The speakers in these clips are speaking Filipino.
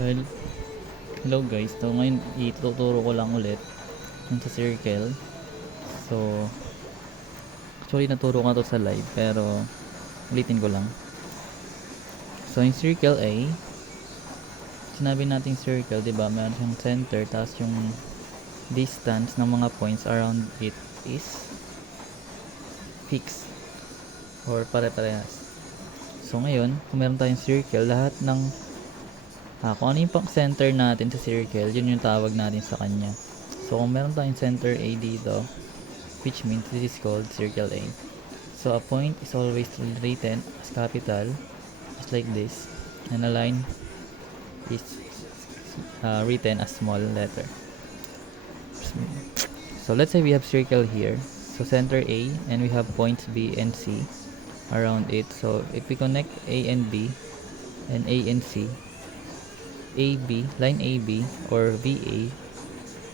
Well, hello guys. So ngayon ituturo ko lang ulit yung sa circle. So actually naturo ko na to sa live pero ulitin ko lang. So yung circle A, sinabi nating circle, 'di ba? Meron siyang center tapos yung distance ng mga points around it is fixed or pare-parehas. So ngayon, kung meron tayong circle, lahat ng kung ano yung pang center natin sa circle, yun yung tawag natin sa kanya. So kung meron tayong center A dito, which means this is called circle A. So a point is always written as capital, just like this, and a line is written as small letter. So let's say we have circle here, so center A, and we have points B and C around it. So if we connect A and B and A and C, AB, line AB or VA,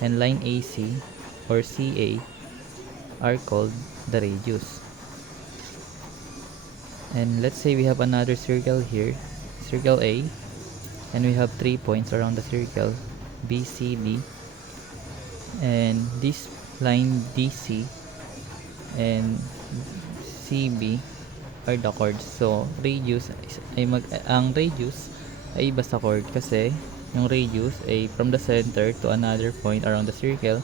and line AC or CA are called the radius. And let's say we have another circle here, circle A, and we have 3 points around the circle, B, C, D, and this line DC and CB are the chords. So radius ang radius ay basta chord kasi yung radius ay from the center to another point around the circle,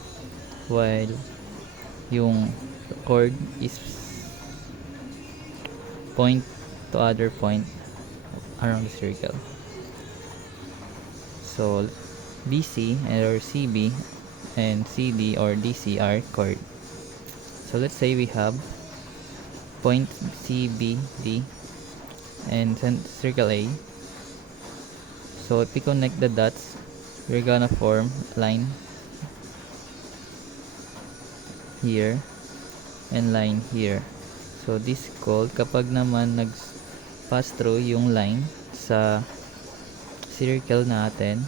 while yung chord is point to other point around the circle. So BC or CB and CD or DC are chord. So let's say we have point CBD and circle A. So if we connect the dots, we're gonna form line here and line here. So this is called, kapag naman nag-pass through yung line sa circle natin,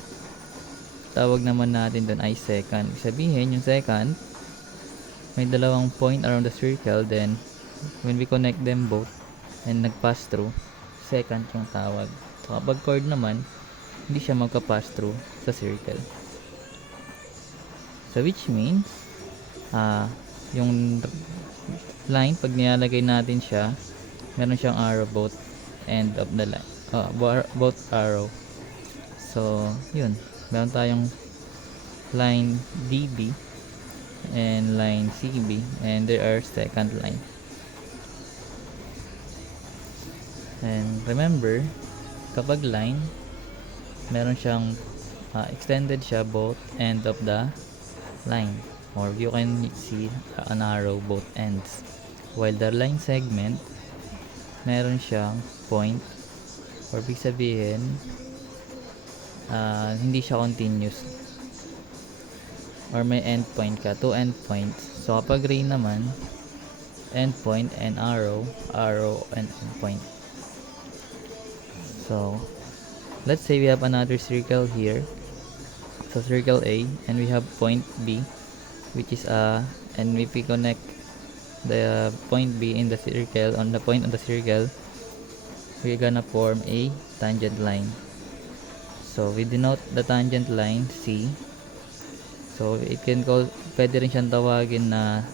tawag naman natin doon ay secant. Sabihin yung secant, may dalawang point around the circle, then when we connect them both and nag-pass through, secant yung tawag. So kapag chord naman, hindi siya magka-pass through sa circle. So which means yung line, pag nilalagay natin siya, meron siyang arrow both end of the line, both arrow. So yun, meron tayong line DB and line CB, and there are secant line. And remember, kapag line, meron siyang extended siya both end of the line, or you can see an arrow both ends, while the line segment meron siyang point, or big sabihin hindi siya continuous, or may end point ka, two end points. So kapag ray naman, end point and arrow, arrow and end point. So let's say we have another circle here, so circle A, and we have point B, which is and if we connect the point B in the circle, on the point on the circle, we're gonna form a tangent line. So we denote the tangent line C. So it can call, pwede rin siyang tawagin na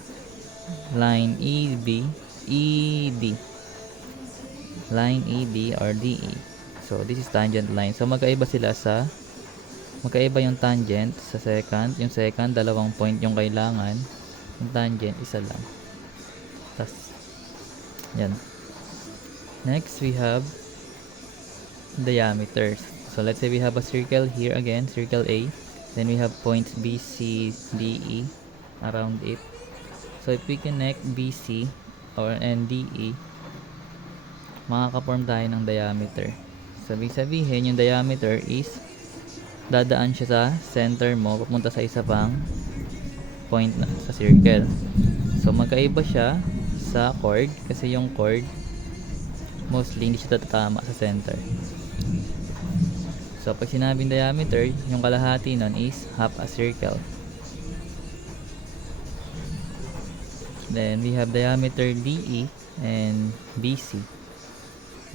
line EB, ED, line ED or DE. So this is tangent line. So magkaiba yung tangent sa secant. Yung secant, dalawang point yung kailangan. Yung tangent, isa lang. Tas yan. Next we have diameters. So let's say we have a circle here again, circle A. Then we have points B, C, D, E around it. So if we connect BC and DE, makaka-form tayo ng diameter. Sabihin yung diameter is dadaan siya sa center mo, papunta sa isa pang point na sa circle. So magkaiba siya sa chord, kasi yung chord mostly hindi siya tatama sa center. So pag sinabing diameter, yung kalahati nun is half a circle. Then we have diameter DE and BC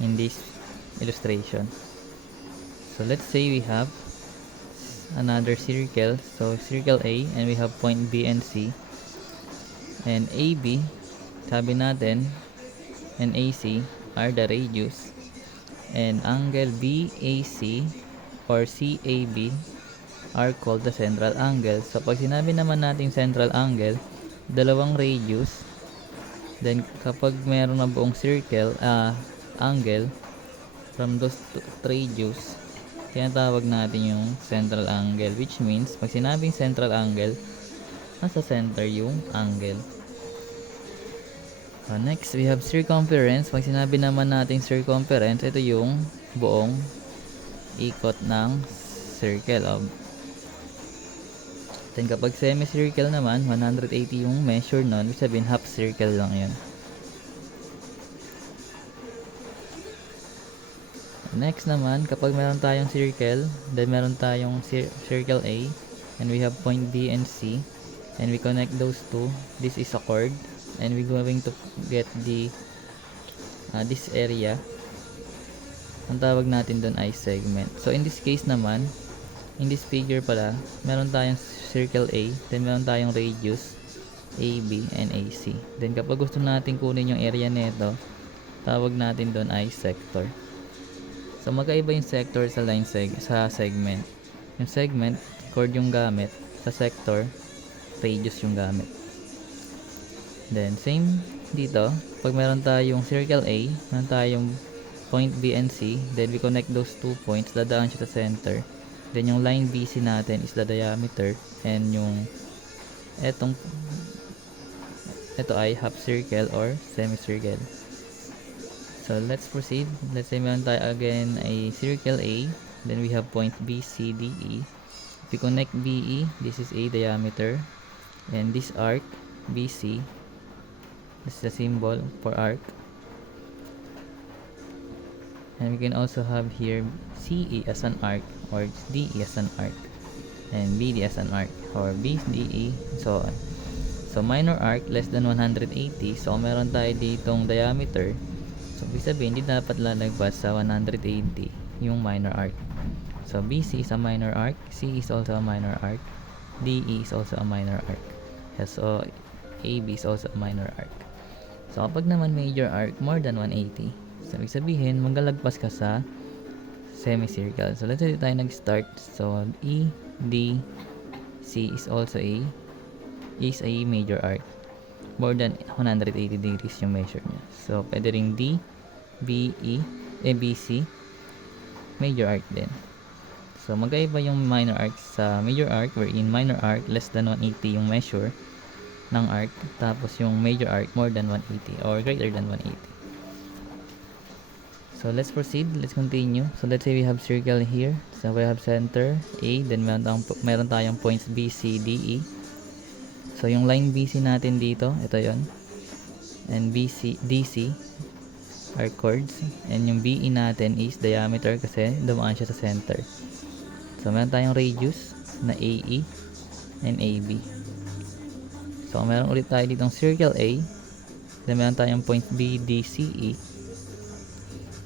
in this illustration. So let's say we have another circle. So circle A, and we have point B and C. And AB, sabi natin, and AC are the radius. And angle BAC or CAB are called the central angle. So pag sinabi naman natin central angle, dalawang radius. Then kapag meron na buong circle, angle from those radius, tinatawag natin yung central angle, which means pag sinabing central angle, nasa center yung angle. Next, we have circumference. Pag sinabi naman natin circumference, ito yung buong ikot ng circle. Then kapag semicircle naman, 180 yung measure nun, ibig sabihin half circle lang yun. Next naman, kapag meron tayong circle, then meron tayong circle A, and we have point B and C, and we connect those two. This is a chord, and we're going to get the this area. Ang tawag natin doon ay segment. So in this case naman, in this figure pala, meron tayong circle A, then meron tayong radius AB and AC. Then kapag gusto natin kunin yung area nito, tawag natin doon ay sector. So magkaiba yung sector sa sa segment. Yung segment, chord yung gamit. Sa sector, radius yung gamit. Then same dito, pag meron tayong circle A, meron tayong point B and C, then we connect those 2 points, dadaan siya sa center. Then yung line BC natin is the diameter, and yung ito ay half circle or semicircle. So let's proceed. Let's say meron tayo again a circle A, then we have point B, C, D, E. If we connect BE, this is A diameter, and this arc BC, this is the symbol for arc. And we can also have here CE as an arc, or DE as an arc, and BD as an arc, or BDE, so on. So minor arc less than 180. So meron tayo ditong diameter. So ibig sabihin, hindi dapat lalagpas sa 180 yung minor arc. So BC is a minor arc, C is also a minor arc, DE is also a minor arc. So AB is also a minor arc. So kapag naman major arc more than 180, so ibig sabihin, maglalagpas ka sa semicircle. So let's say tayo nag-start. So E, D, C is also a major arc. More than 180 degrees yung measure niya. So pwede ring D, B, E, B, C, major arc din. So magkaiba yung minor arc sa major arc, wherein minor arc less than 180 yung measure ng arc, tapos yung major arc more than 180 or greater than 180. So let's proceed, let's continue. So let's say we have circle here. So we have center A, then meron tayong points B, C, D, E. So yung line BC natin dito, ito yon, and BC, DC are chords, and yung BE natin is diameter kasi dumaan siya sa center. So meron tayong radius na AE and AB. So meron ulit tayo ditong circle A, then meron tayong point B, D, C, E.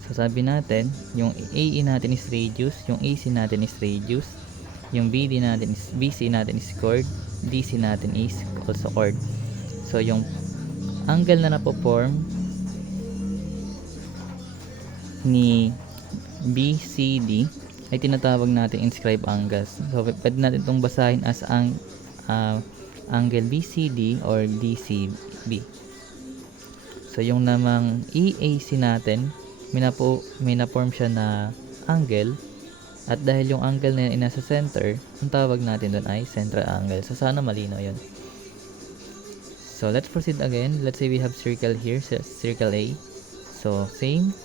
So sabi natin, yung AE natin is radius, yung AC natin is radius, yung BC natin is chord, DC natin is also chord. So yung angle na napo-form ni BCD ay tinatawag natin inscribed angles. So pwede natin itong basahin as angle BCD or DCB. So yung namang EAC natin, minaform siya na angle. At dahil yung angle na yun nasa center, ang tawag natin doon ay central angle. So sana malinaw yun. So let's proceed again. Let's say we have circle here, circle A. So same.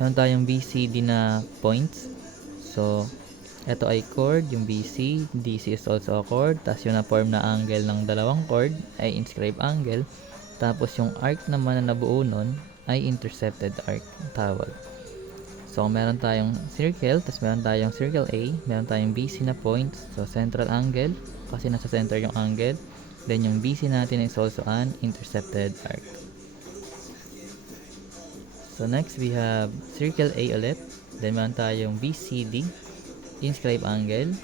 Meron tayong BCD na points. So ito ay chord, yung BC. DC is also a chord. Tapos yung na-form na angle ng dalawang chord ay inscribed angle. Tapos yung arc naman na nabuo nun ay intercepted arc tawag. So, meron tayong circle, tapos meron tayong circle A, meron tayong BC na points, so central angle, kasi nasa center yung angle, then yung BC natin is also an intercepted arc. So, next we have circle A ulit, then meron tayong BCD, inscribed angle,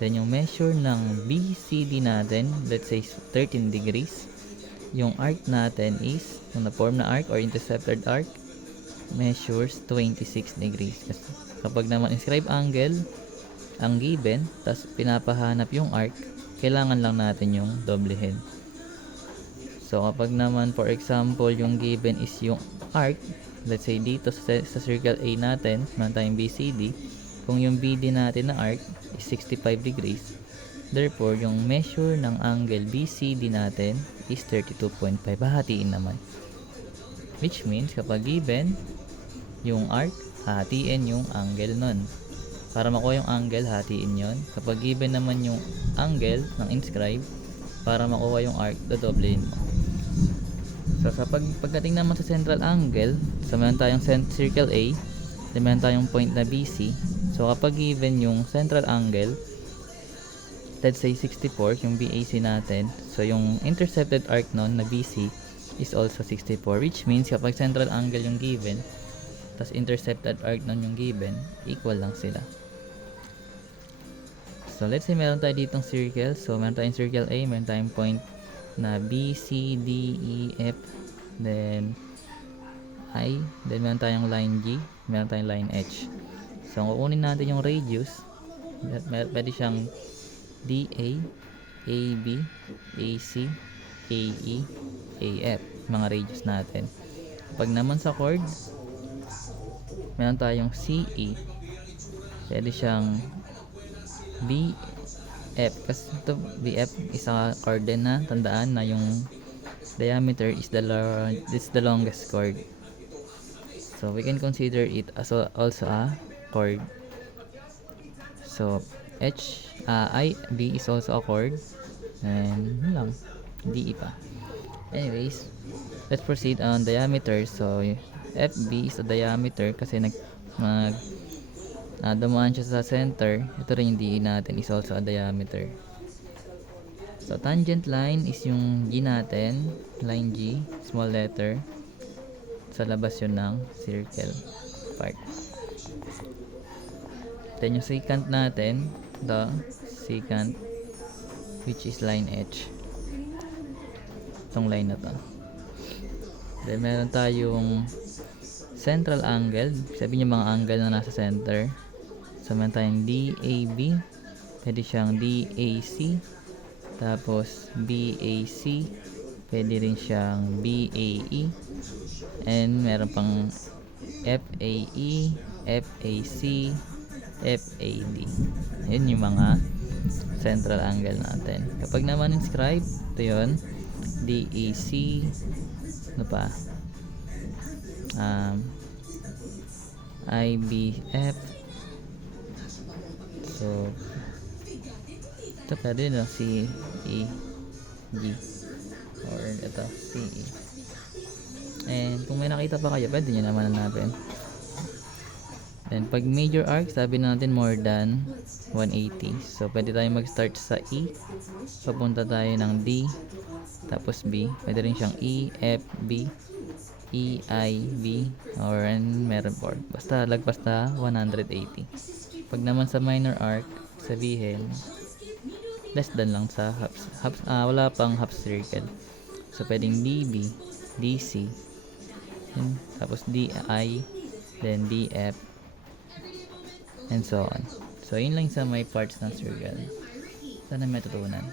Then yung measure ng BCD natin, let's say 13 degrees. Yung arc natin is, yung na-form na arc or intercepted arc, measures 26 degrees. Kasi kapag naman inscribe angle, ang given, tas pinapahanap yung arc, kailangan lang natin yung doblehin. So kapag naman for example yung given is yung arc, let's say dito sa circle A natin, meron tayong BCD, kung yung BD natin na arc is 65 degrees, therefore yung measure ng angle BCD natin is 32.5. Hahatiin naman. Which means kapag given yung arc, hatiin yung angle nun. Para makuha yung angle, hatiin yon. Kapag given naman yung angle ng inscribe, para makuha yung arc, dodoblein mo. So sa pagdating naman sa central angle, so meron tayong circle A, then meron tayong point na BC. So kapag given yung central angle, let's say 64 yung BAC natin, so yung intercepted arc nun na BC is also 64, which means kapag central angle yung given, tas intercepted arc nun yung given, equal lang sila. So let's say meron tayo ditong circle, so meron tayong circle A, meron tayong point na B, C, D, E, F, then I, then meron tayong line G, meron tayong line H. So kung kukunin natin yung radius, pwede siyang DA, AB, AC, AE, AF, mga radius natin. Pag naman sa chord, meron tayong CE, pwede siyang BF, kasi ito BF is a chord din na tandaan na yung diameter is the longest chord. So we can consider it as also a chord. So IB is also a chord, and yun lang, DE pa. Anyways, let's proceed on diameter. So FB is the diameter kasi dumaan siya sa center. Ito rin yung DE natin is also a diameter. So tangent line is yung G natin, line G, small letter, sa labas yun ng circle part. Then yung secant natin, the secant, which is line H, itong line na to. Then meron tayong central angle, sabihin yung mga angle na nasa center. So meron tayong DAB, pwede siyang DAC, tapos BAC, pwede rin siyang BAE, and meron pang FAE, FAC, FAD. Yun yung mga central angle natin. Kapag naman inscribe, ito yun, DAC, ano pa, IBF. So ito pwede no, CEG, or ito CE. And kung may nakita pa kayo, pwede nyo naman hanapin. Then pag major arc, sabi natin more than 180. So pwede tayo mag-start sa E, papunta tayo ng D, tapos B. Pwede rin siyang E, F, B, E, I, B, or meron po. Basta lagpas na 180. Pag naman sa minor arc, sabihin less than lang sa wala pang half circle. So pwedeng DB, DC, yun, tapos DI, then DF, and so on. So yun lang sa may parts ng circle. Sana may tutunan.